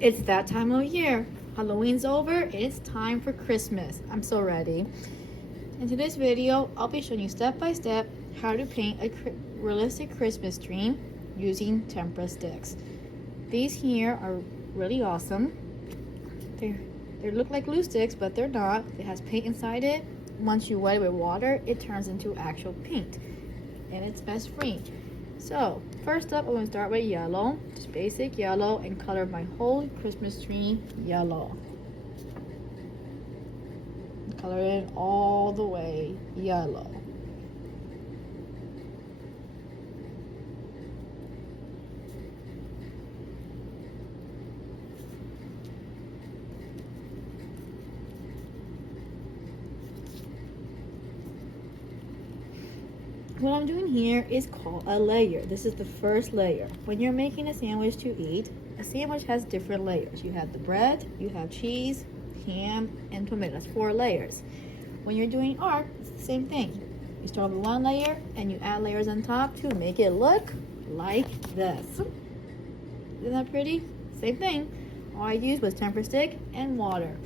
It's that time of year. Halloween's over, it's time for Christmas. I'm so ready. In today's video, I'll be showing you step by step how to paint a realistic Christmas tree using tempera sticks. These here are really awesome. They look like glue sticks, but they're not. It has paint inside it. Once you wet it with water, it turns into actual paint, and it's mess free. So first up, I'm going to start with yellow, just basic yellow, and color my whole Christmas tree yellow. Color it all the way yellow. What I'm doing here is called a layer. This is the first layer. When you're making a sandwich to eat, a sandwich has different layers. You have the bread, you have cheese, ham, and tomatoes. 4 layers. When you're doing art, it's the same thing. You start with one layer and you add layers on top to make it look like this. Isn't that pretty? Same thing. All I used was tempera stick and water.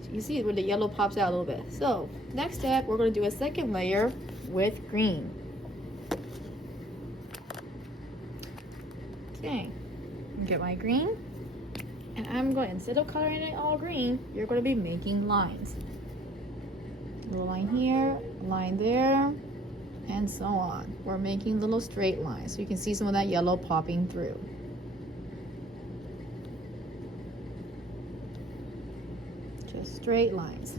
So you see where the yellow pops out a little bit. So next step, we're going to do a second layer with green. Okay, get my green, and I'm going, instead of coloring it all green, you're going to be making lines. A little line here, a line there, and so on. We're making little straight lines, so you can see some of that yellow popping through. Just straight lines.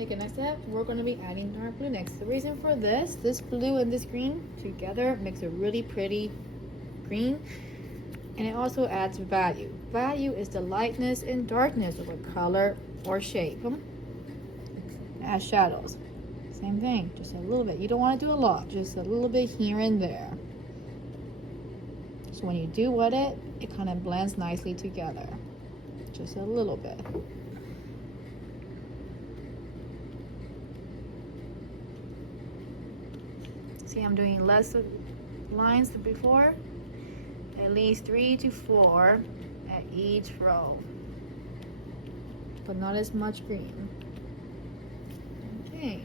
Okay, next step, we're going to be adding dark blue next. The reason for this blue and this green together makes a really pretty green, and it also adds value. Value is the lightness and darkness of a color or shape. Add shadows. Same thing, just a little bit. You don't want to do a lot, just a little bit here and there. So when you do wet it, it kind of blends nicely together. Just a little bit. See, I'm doing less lines than before, at least 3 to 4 at each row, but not as much green. Okay.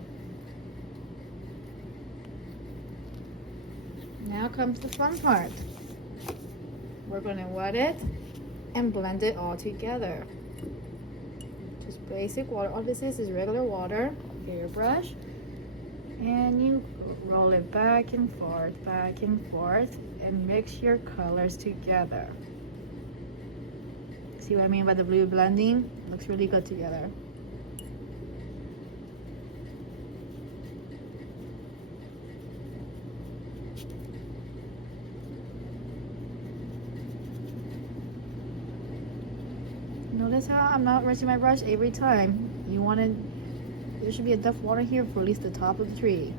Now comes the fun part. We're going to wet it and blend it all together. Just basic water. All this is regular water. Get your brush, and you roll it back and forth, and mix your colors together. See what I mean by the blue blending? It looks really good together. Notice how I'm not rinsing my brush every time. There should be enough water here for at least the top of the tree.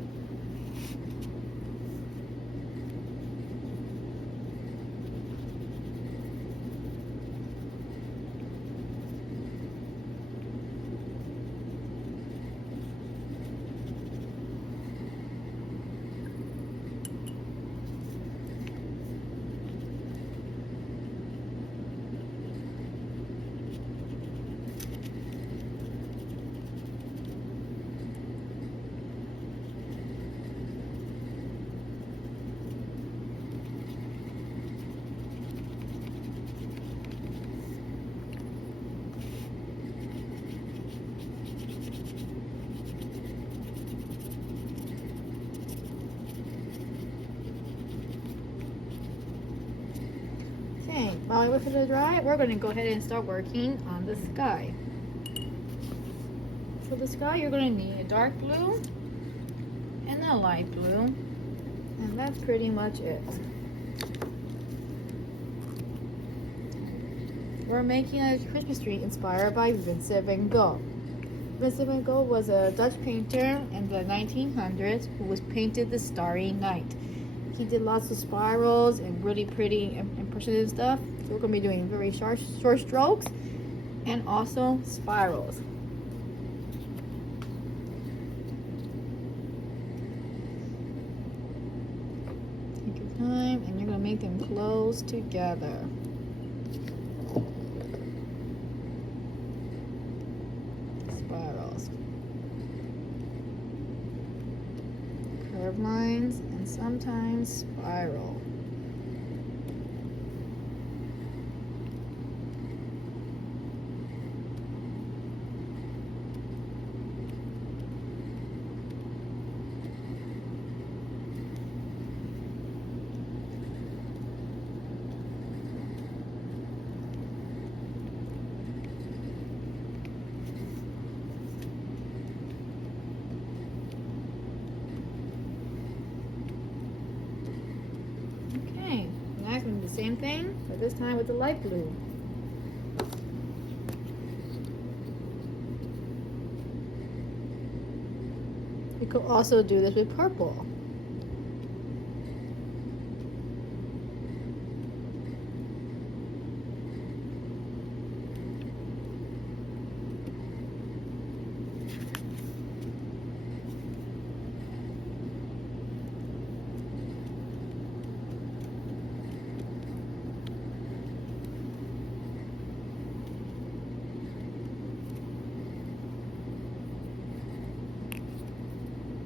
over to the dry, we're going to go ahead and start working on the sky. For the sky, you're going to need a dark blue and a light blue, and that's pretty much it. We're making a Christmas tree inspired by Vincent van Gogh. Vincent van Gogh was a Dutch painter in the 1900s who was painted the Starry Night. He did lots of spirals and really pretty impressionist stuff. So we're going to be doing very short strokes and also spirals. Take your time and you're going to make them close together. Spirals. Curved lines and sometimes spiral. Next, we're going to do the same thing, but this time with the light blue. You could also do this with purple.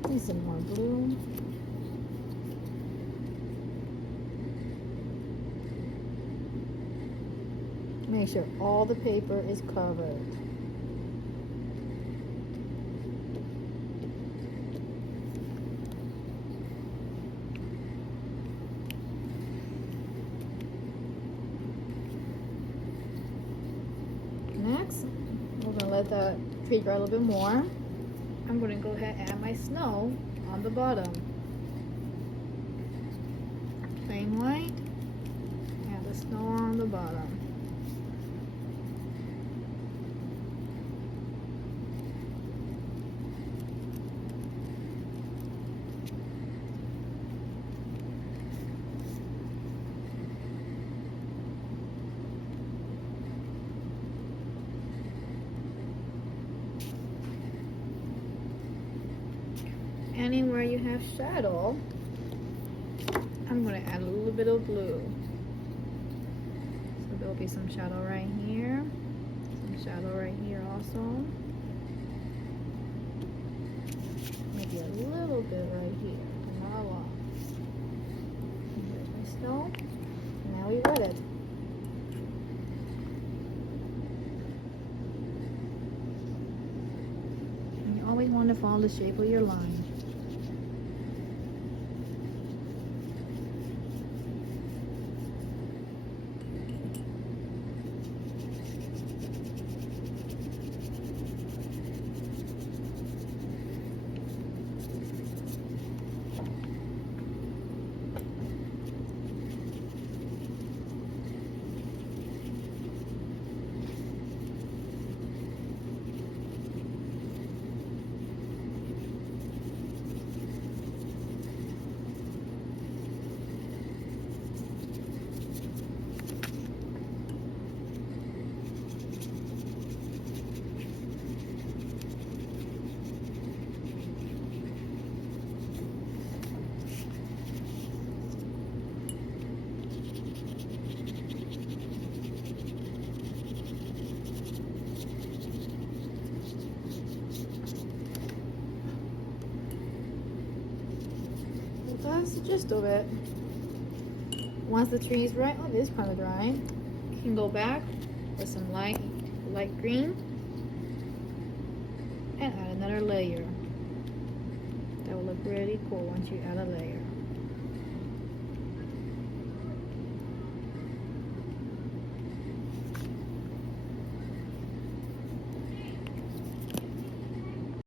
Need some more blue. Make sure all the paper is covered. Next, we're going to let that tree dry a little bit more. I'm going to go ahead and add my snow on the bottom. Plain white, and the snow on the bottom. Anywhere you have shadow, I'm going to add a little bit of blue. So there'll be some shadow right here, some shadow right here also. Maybe a little bit right here, but not a lot. Here's my snow. Now we wet it. And you always want to follow the shape of your line. That's the gist of it. Once the tree is dry, oh, it is kind of dry. You can go back with some light green and add another layer. That will look really cool once you add a layer.